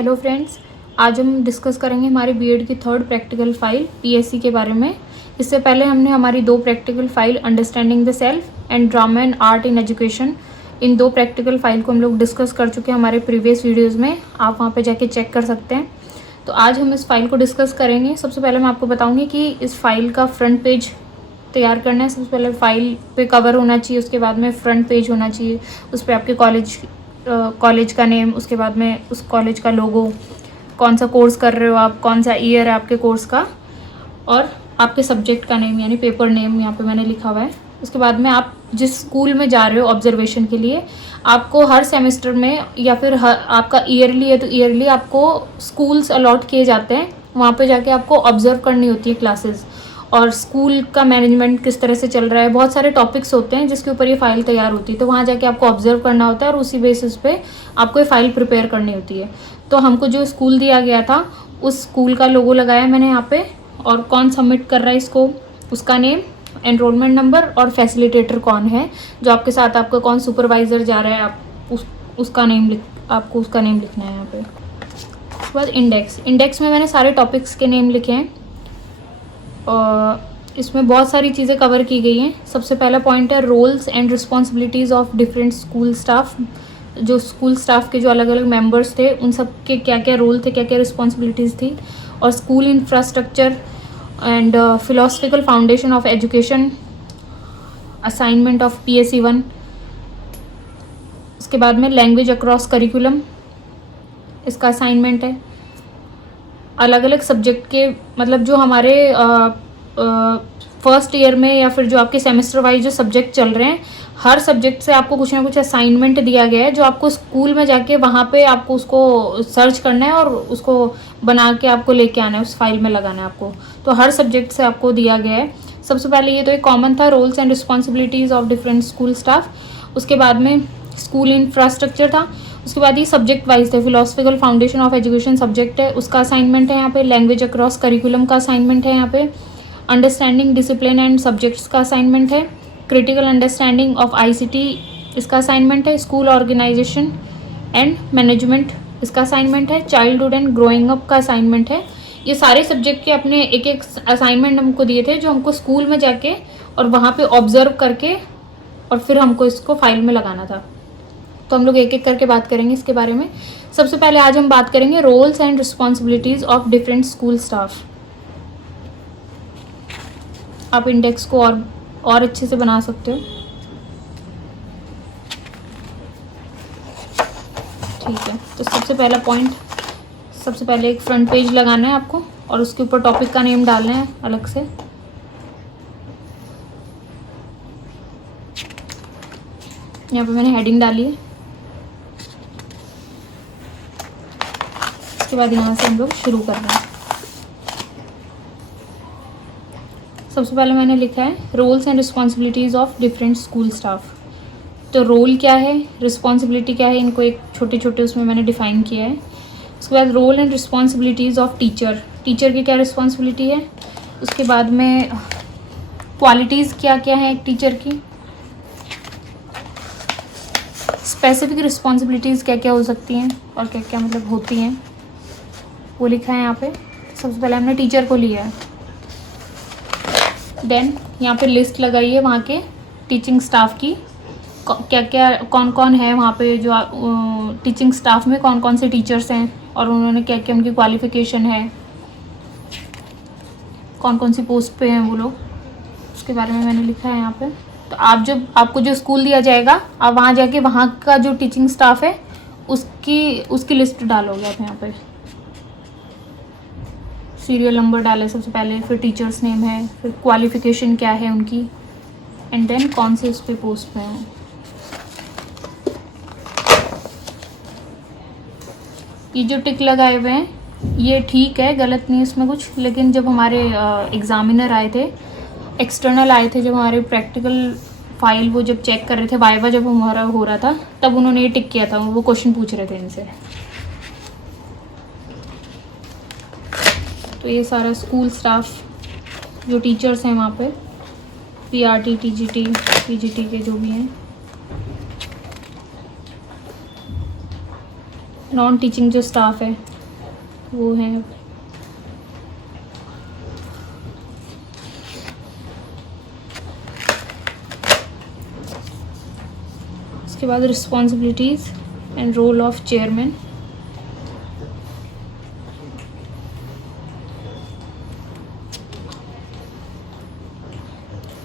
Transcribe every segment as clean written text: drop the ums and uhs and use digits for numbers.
Hello friends, आज हम discuss करेंगे हमारे बीएड की थर्ड प्रैक्टिकल फाइल पीएससी के बारे में। इससे पहले हमने हमारी दो practical file understanding the self and drama and art in education, इन दो प्रैक्टिकल फाइल को हम लोग डिस्कस कर चुके हैं हमारे प्रीवियस वीडियोज़ में। आप वहाँ पे जाके चेक कर सकते हैं। तो आज हम इस फाइल को डिस्कस करेंगे। सबसे पहले मैं आपको बताऊँगी कि इस फाइल का फ्रंट पेज तैयार करना है। सबसे पहले फाइल पे कवर होना चाहिए, उसके बाद में फ्रंट पेज होना चाहिए, उस पर आपके कॉलेज का नेम, उसके बाद में उस कॉलेज का लोगो, कौन सा कोर्स कर रहे हो आप, कौन सा ईयर है आपके कोर्स का, और आपके सब्जेक्ट का नेम यानी पेपर नेम यहाँ पे मैंने लिखा हुआ है। उसके बाद में आप जिस स्कूल में जा रहे हो ऑब्जर्वेशन के लिए, आपको हर सेमेस्टर में या फिर आपका ईयरली है तो ईयरली आपको स्कूल्स अलॉट किए जाते हैं। वहाँ पे जाके आपको ऑब्जर्व करनी होती है क्लासेस, और स्कूल का मैनेजमेंट किस तरह से चल रहा है। बहुत सारे टॉपिक्स होते हैं जिसके ऊपर ये फाइल तैयार होती है, तो वहाँ जाके आपको ऑब्जर्व करना होता है और उसी बेसिस पे आपको ये फाइल प्रिपेयर करनी होती है। तो हमको जो स्कूल दिया गया था उस स्कूल का लोगो लगाया मैंने यहाँ पे, और कौन सबमिट कर रहा है इसको, उसका नेम, एनरोलमेंट नंबर और फैसिलिटेटर कौन है जो आपके साथ, आपका कौन सुपरवाइज़र जा रहा है, आप उसका नेम आपको उसका नेम लिखना है यहाँ पे। उसके बाद इंडेक्स में मैंने सारे टॉपिक्स के नेम लिखे हैं और इसमें बहुत सारी चीज़ें कवर की गई हैं। सबसे पहला पॉइंट है roles and responsibilities of different school staff. जो स्कूल स्टाफ के जो अलग अलग मेंबर्स थे उन सब के क्या क्या रोल थे, क्या क्या रिस्पॉन्सिबिलिटीज़ थी। और school infrastructure and philosophical foundation of education, assignment of PSC 1। उसके बाद में लैंग्वेज अक्रॉस करिकुलम, इसका असाइनमेंट है। अलग अलग सब्जेक्ट के मतलब जो हमारे फर्स्ट ईयर में या फिर जो आपके सेमेस्टर वाइज जो सब्जेक्ट चल रहे हैं, हर सब्जेक्ट से आपको कुछ ना कुछ असाइनमेंट दिया गया है जो आपको स्कूल में जाके वहाँ पे आपको उसको सर्च करना है और उसको बना के आपको लेके आना है, उस फाइल में लगाना है आपको। तो हर सब्जेक्ट से आपको दिया गया है। सबसे पहले ये तो एक कॉमन था, roles and responsibilities of different school staff. उसके बाद में स्कूल इंफ्रास्ट्रक्चर था। उसके बाद ये सब्जेक्ट वाइज थे, philosophical foundation of education subject है, उसका असाइनमेंट है यहाँ पे। लैंग्वेज अक्रॉस करिकुलम का असाइनमेंट है यहाँ पे। अंडरस्टैंडिंग डिसिप्लिन एंड सब्जेक्ट्स का असाइनमेंट है। क्रिटिकल अंडरस्टैंडिंग ऑफ ICT इसका असाइनमेंट है। स्कूल ऑर्गेनाइजेशन एंड मैनेजमेंट इसका असाइनमेंट है। चाइल्डहुड एंड ग्रोइंग अप का असाइनमेंट है। ये सारे सब्जेक्ट के अपने एक एक असाइनमेंट हमको दिए थे जो हमको स्कूल में जाके और वहाँ पे ऑब्जर्व करके और फिर हमको इसको फाइल में लगाना था। तो हम लोग एक एक करके बात करेंगे इसके बारे में। सबसे पहले आज हम बात करेंगे roles and responsibilities of different school staff. आप इंडेक्स को और अच्छे से बना सकते हो। ठीक है, तो सबसे पहला पॉइंट, सबसे पहले एक फ्रंट पेज लगाना है आपको और उसके ऊपर टॉपिक का नेम डालना है अलग से। यहाँ पे मैंने हेडिंग डाली है। उसके बाद यहाँ से हम लोग शुरू कर रहे हैं। सबसे पहले मैंने लिखा है roles and responsibilities of different school staff. तो रोल क्या है, रिस्पॉन्सिबिलिटी क्या है, इनको एक छोटे छोटे उसमें मैंने डिफ़ाइन किया है। उसके बाद role and responsibilities of teacher की क्या रिस्पॉन्सिबिलिटी है। उसके बाद में क्वालिटीज़ क्या क्या है एक टीचर की। स्पेसिफिक रिस्पॉन्सिबिलिटीज़ क्या क्या हो सकती हैं और क्या क्या मतलब होती हैं, वो लिखा है यहाँ पे। सबसे पहले हमने टीचर को लिया है। देन यहाँ पे लिस्ट लगाई है वहाँ के टीचिंग स्टाफ की, क्या क्या कौन कौन है वहाँ पे, जो टीचिंग स्टाफ में कौन कौन से टीचर्स हैं और उन्होंने क्या क्या उनकी क्वालिफ़िकेशन है, कौन कौन सी पोस्ट पे हैं वो लोग, उसके बारे में मैंने लिखा है यहाँ पे। तो आपको जो स्कूल दिया जाएगा, आप वहाँ जाके वहाँ का जो टीचिंग स्टाफ है उसकी लिस्ट डालोगे आप यहाँ पे। सीरियल नंबर डाले सबसे पहले, फिर टीचर्स नेम है, फिर क्वालिफ़िकेशन क्या है उनकी, एंड देन कौन से उस पर पोस्ट पे हैं। ये जो टिक लगाए हुए हैं ये ठीक है, गलत नहीं इसमें कुछ, लेकिन जब हमारे एग्ज़ामिनर आए थे, एक्सटर्नल आए थे, जब हमारे प्रैक्टिकल फाइल वो जब चेक कर रहे थे, वाइवा जब हमारा हो रहा था, तब उन्होंने ये टिक किया था, वो क्वेश्चन पूछ रहे थे इनसे। तो ये सारा स्कूल स्टाफ जो टीचर्स हैं वहाँ पे, PRT TGT PGT के जो भी हैं। नॉन टीचिंग जो स्टाफ है वो हैं। उसके बाद responsibilities and role of chairman.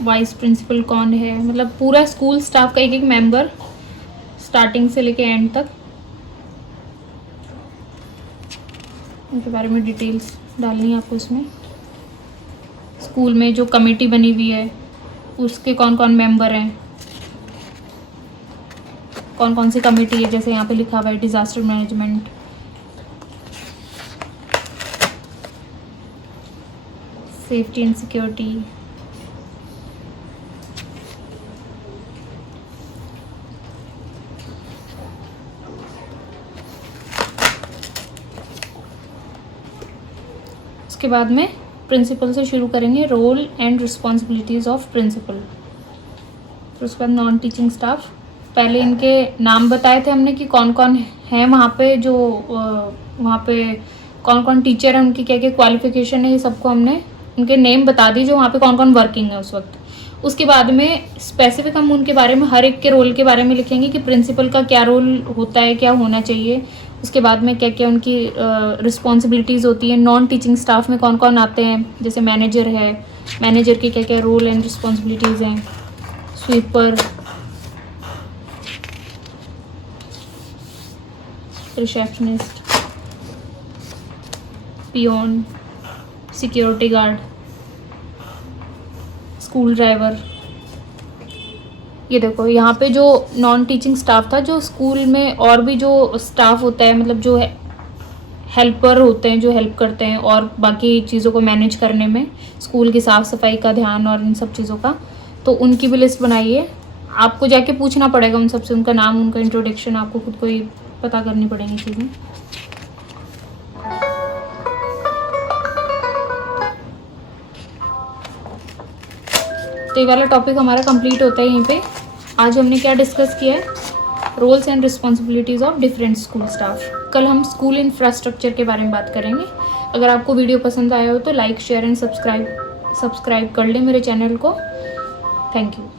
Vice principal कौन है, मतलब पूरा स्कूल स्टाफ का एक एक मेंबर स्टार्टिंग से लेके एंड तक, उनके बारे में डिटेल्स डालनी है आपको इसमें। स्कूल में जो कमेटी बनी हुई है उसके कौन कौन मेंबर हैं, कौन कौन सी कमेटी है, जैसे यहाँ पे लिखा हुआ है disaster management, safety and security, उसके बाद में प्रिंसिपल से शुरू करेंगे, role and responsibilities of principal. फिर उसके बाद नॉन टीचिंग स्टाफ, पहले इनके नाम बताए थे हमने कि कौन कौन हैं वहाँ पे, जो वहाँ पे कौन कौन टीचर हैं, उनकी क्या क्या क्वालिफिकेशन है, ये सबको हमने उनके नेम बता दिए जो वहाँ पे कौन कौन वर्किंग है उस वक्त। उसके बाद में स्पेसिफिक हम उनके बारे में हर एक के रोल के बारे में लिखेंगे कि प्रिंसिपल का क्या रोल होता है, क्या होना चाहिए। उसके बाद में क्या क्या उनकी रिस्पॉन्सिबिलिटीज़ होती है। नॉन टीचिंग स्टाफ में कौन कौन आते हैं, जैसे मैनेजर है, मैनेजर के क्या क्या रोल एंड रिस्पॉन्सिबिलिटीज़ हैं, sweeper, receptionist, peon, security guard, school driver. ये देखो यहाँ पे जो नॉन टीचिंग स्टाफ था, जो स्कूल में और भी जो स्टाफ होता है, मतलब जो है हेल्पर होते हैं, जो हेल्प करते हैं और बाकी चीज़ों को मैनेज करने में, स्कूल की साफ़ सफाई का ध्यान और इन सब चीज़ों का, तो उनकी भी लिस्ट बनाइए। आपको जाके पूछना पड़ेगा उन सबसे, उनका नाम, उनका इंट्रोडक्शन आपको खुद को ही पता करनी पड़ेंगी चीज़ें। तो ये वाला टॉपिक हमारा कंप्लीट होता है यहीं पे। आज हमने क्या डिस्कस किया है, roles and responsibilities of different school staff. कल हम स्कूल इंफ्रास्ट्रक्चर के बारे में बात करेंगे। अगर आपको वीडियो पसंद आया हो तो लाइक, शेयर एंड सब्सक्राइब कर लें मेरे चैनल को। Thank you.